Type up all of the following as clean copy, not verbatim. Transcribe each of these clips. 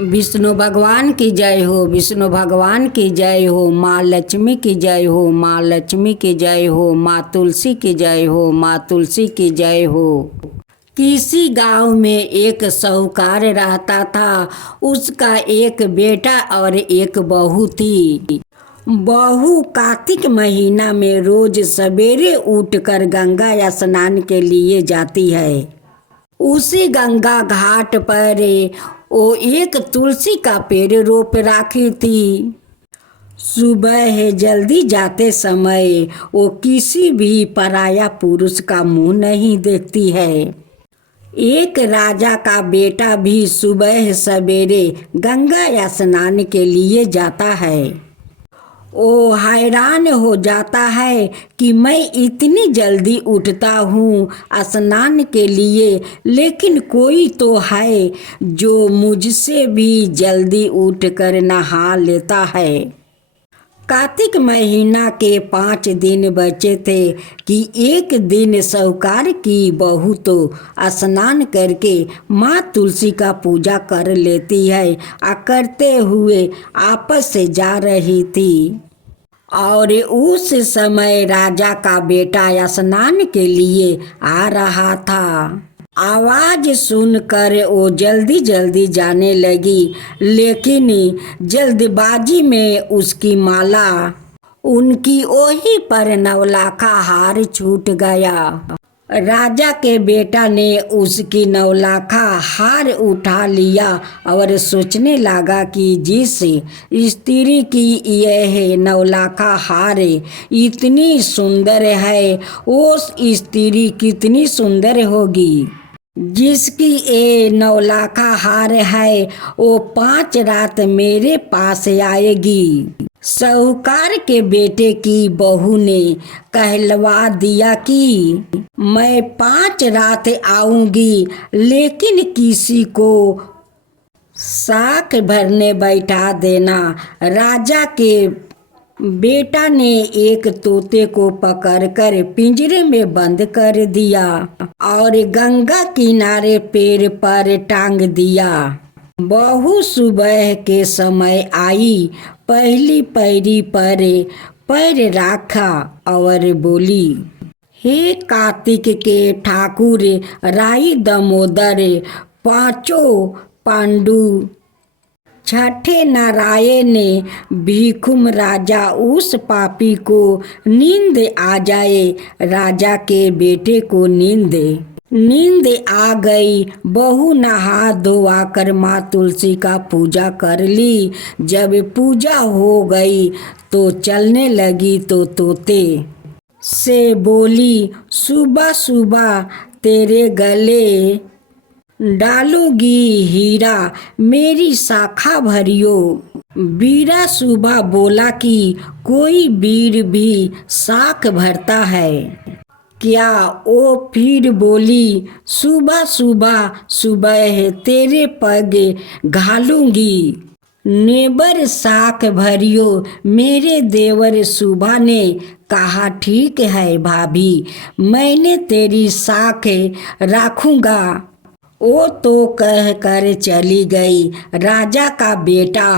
विष्णु भगवान की जय हो, विष्णु भगवान की जय हो, माँ लक्ष्मी की जय हो, माँ लक्ष्मी की जय हो, माँ तुलसी की जय हो, माँ तुलसी की जय हो। किसी गांव में एक साहूकार रहता था। उसका एक बेटा और एक बहू थी। बहू कार्तिक महीना में रोज सवेरे उठकर गंगा स्नान के लिए जाती है। उसी गंगा घाट पर वो एक तुलसी का पेड़ रोप रखी थी। सुबह जल्दी जाते समय वो किसी भी पराया पुरुष का मुंह नहीं देखती है। एक राजा का बेटा भी सुबह सवेरे गंगा स्नान के लिए जाता है। वो हैरान हो जाता है कि मैं इतनी जल्दी उठता हूँ स्नान के लिए, लेकिन कोई तो है जो मुझसे भी जल्दी उठकर नहा लेता है। कार्तिक महीना के 5 दिन बचे थे कि एक दिन साहूकार की बहू तो स्नान करके माँ तुलसी का पूजा कर लेती है। करते हुए आपस से जा रही थी और उस समय राजा का बेटा स्नान के लिए आ रहा था। आवाज सुनकर वो जल्दी जल्दी जाने लगी, लेकिन जल्दबाजी में उसकी माला उनकी ओही पर नवलाखा हार छूट गया। राजा के बेटा ने उसकी नवलाखा हार उठा लिया और सोचने लगा कि जिस स्त्री की यह नवलाखा हार इतनी सुंदर है, वो स्त्री कितनी सुंदर होगी। जिसकी ये नवलाखा हार है वो 5 रात मेरे पास आएगी। साहूकार के बेटे की बहू ने कहलवा दिया कि मैं 5 रात आऊंगी, लेकिन किसी को साख भरने बैठा देना। राजा के बेटा ने एक तोते को पकड़कर पिंजरे में बंद कर दिया और गंगा किनारे पेड़ पर टांग दिया। बहू सुबह के समय आई, पहली पैरी पर पैर रखा और बोली, हे कार्तिक के ठाकुर राई दामोदर, पांचों पांडु, छठे नारायण, भीखुम राजा, उस पापी को नींद आ जाए। राजा के बेटे को नींद आ गई। बहू नहा धोवा कर माँ तुलसी का पूजा कर ली। जब पूजा हो गई तो चलने लगी तो तोते से बोली, सुबह सुबह तेरे गले डालूंगी हीरा, मेरी शाखा भरियो। बीरा सुबह बोला कि कोई वीर भी शाख भरता है क्या? ओ फिर बोली, सुबह सुबह तेरे पग घालूंगी, नेबर शाख भरियो। मेरे देवर सुबह ने कहा, ठीक है भाभी, मैंने तेरी शाख रखूंगा। वो तो कह कर चली गई। राजा का बेटा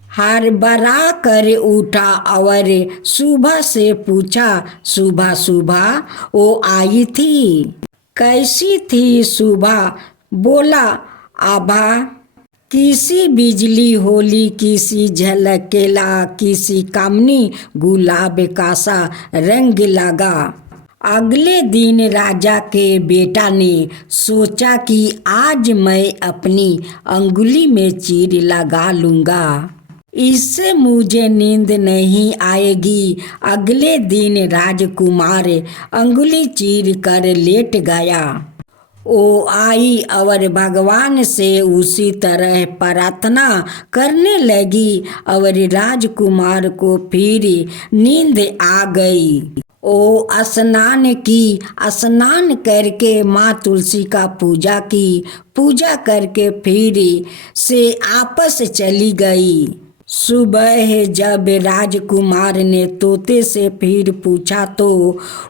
हड़बड़ा कर उठा और सुबह से पूछा, सुबह वो आई थी, कैसी थी? सुबह बोला, आभा किसी बिजली होली, किसी झलकेला, किसी कामनी गुलाब का सा रंग लगा। अगले दिन राजा के बेटा ने सोचा कि आज मैं अपनी अंगुली में चीर लगा लूंगा, इससे मुझे नींद नहीं आएगी। अगले दिन राजकुमार अंगुली चीर कर लेट गया। वो आई और भगवान से उसी तरह प्रार्थना करने लगी और राजकुमार को फिर नींद आ गई। ओ स्नान करके माँ तुलसी का पूजा करके फिर से आपस चली गई। सुबह जब राजकुमार ने तोते से फिर पूछा तो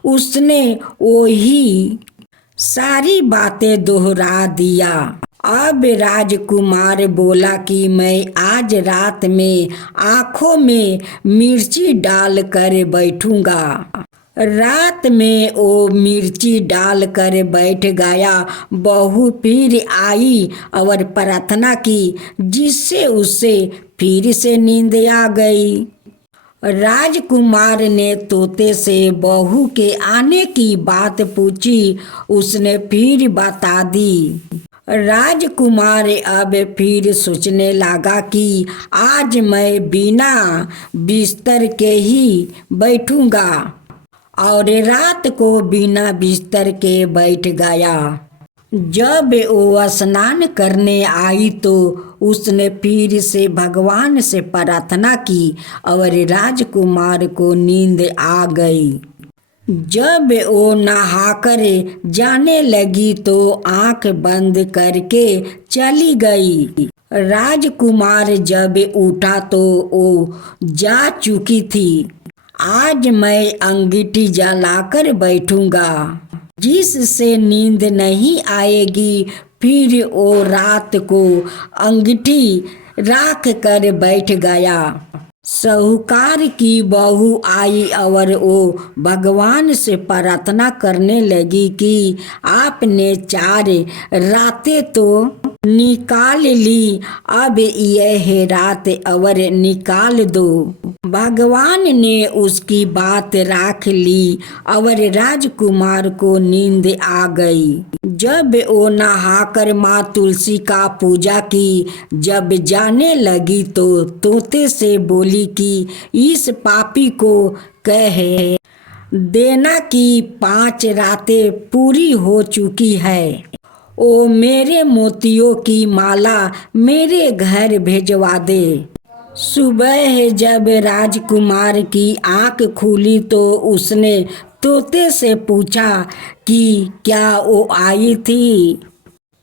उसने वही सारी बातें दोहरा दिया अब राजकुमार बोला कि मैं आज रात में आँखों में मिर्ची डाल कर बैठूंगा। रात में वो मिर्ची डाल कर बैठ गया। बहू फिर आई और प्रार्थना की, जिससे उसे फिर से नींद आ गई। राजकुमार ने तोते से बहू के आने की बात पूछी। उसने फिर बता दी। राजकुमार अब फिर सोचने लगा कि आज मैं बिना बिस्तर के ही बैठूंगा, और रात को बिना बिस्तर के बैठ गया। जब वो स्नान करने आई तो उसने फिर से भगवान से प्रार्थना की और राजकुमार को नींद आ गई। जब वो नहाकर जाने लगी तो आंख बंद करके चली गई। राजकुमार जब उठा तो वो जा चुकी थी। आज मैं अंगीठी जलाकर बैठूंगा, जिससे नींद नहीं आएगी। फिर वो रात को अंगीठी रख कर बैठ गया। साहूकार की बहू आई और वो भगवान से प्रार्थना करने लगी कि आपने 4 रातें तो निकाल ली, अब यह रात और निकाल दो। भगवान ने उसकी बात राख ली और राजकुमार को नींद आ गई। जब वो नहाकर माँ तुलसी का पूजा की, जब जाने लगी तो तोते से बोली कि इस पापी को कह देना कि 5 रातें पूरी हो चुकी है। ओ मेरे मोतियों की माला मेरे घर भेजवा दे। सुबह जब राजकुमार की आँख खुली तो उसने तोते से पूछा कि क्या वो आई थी।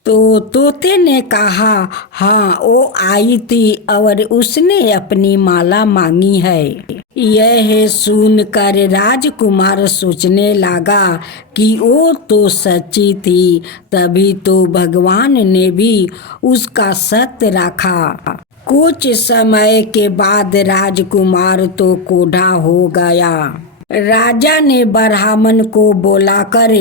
तो तोते ने कहा, हाँ वो आई थी और उसने अपनी माला मांगी है। यह सुनकर राजकुमार सोचने लगा कि वो तो सच्ची थी, तभी तो भगवान ने भी उसका सत्य रखा। कुछ समय के बाद राजकुमार तो कोढ़ा हो गया। राजा ने ब्राह्मण को बुलाकर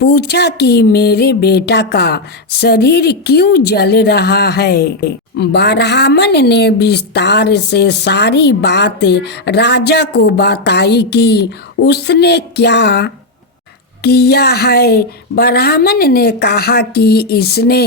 पूछा कि मेरे बेटा का शरीर क्यों जल रहा है। ब्राह्मण ने विस्तार से सारी बात राजा को बताई कि उसने क्या किया है। ब्राह्मण ने कहा कि इसने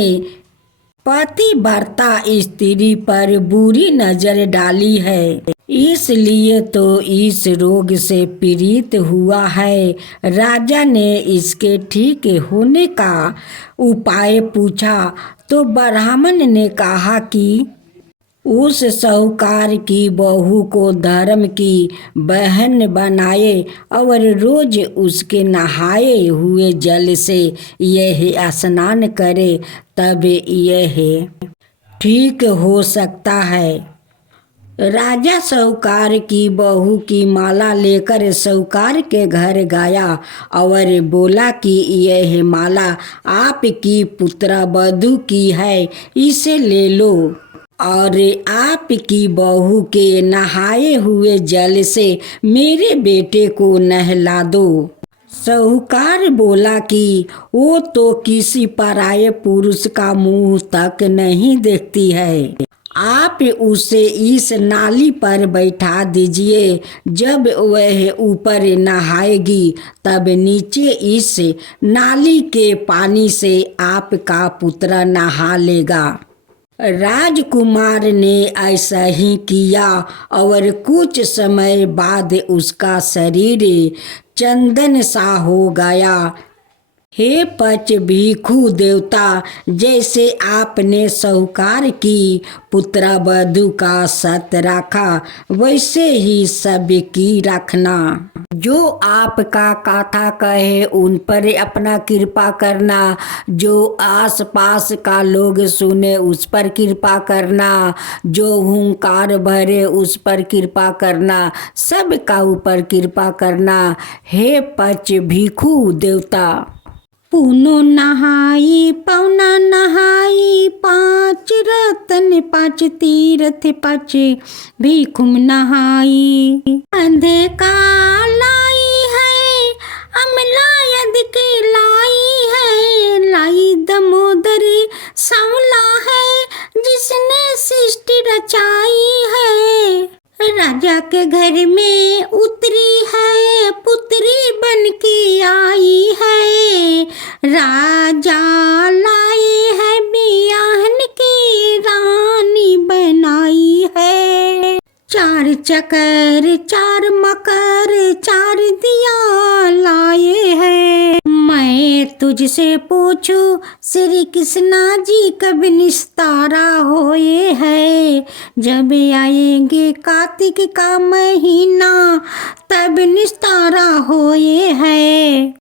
पतिव्रता स्त्री पर बुरी नजर डाली है, इसलिए तो इस रोग से पीड़ित हुआ है। राजा ने इसके ठीक होने का उपाय पूछा तो ब्राह्मण ने कहा कि उस साहूकार की बहू को धर्म की बहन बनाए और रोज उसके नहाए हुए जल से यह स्नान करे, तब यह ठीक हो सकता है। राजा साहूकार की बहू की माला लेकर साहूकार के घर गया और बोला कि यह माला आपकी पुत्रवधू की है, इसे ले लो और आपकी बहू के नहाए हुए जल से मेरे बेटे को नहला दो। साहूकार बोला कि वो तो किसी पराये पुरुष का मुंह तक नहीं देखती है, आप उसे इस नाली पर बैठा दीजिए। जब वह ऊपर नहाएगी तब नीचे इस नाली के पानी से आपका पुत्र नहा लेगा। राजकुमार ने ऐसा ही किया और कुछ समय बाद उसका शरीर चंदन सा हो गया। हे पच भिक्षु देवता, जैसे आपने साहूकार की पुत्रवधू का सत्य रखा, वैसे ही सबकी रखना। जो आपका कथा कहे उन पर अपना कृपा करना, जो आसपास का लोग सुने उस पर कृपा करना, जो हुंकार भरे उस पर कृपा करना, सबका ऊपर कृपा करना। हे पच भिक्षु देवता। पूनो नहाई पौना नहाई, पाँच रतन पाँच तीरथ पाँच भीखुम नहाई। अंधे का लाई है अमला यद के लाई है, लाई दमोदरी सांवला है जिसने सृष्टि रचाई है। राजा के घर में उतरी है पुत्री बन के आई है, राजा लाए है बियाहन की रानी बनाई है। चार चकर चार मकर चार दिया लाए हैं, मैं तुझसे पूछूं श्री कृष्णा जी कब निस्तारा होए है। जब आएंगे कार्तिक का महीना तब निस्तारा होए है।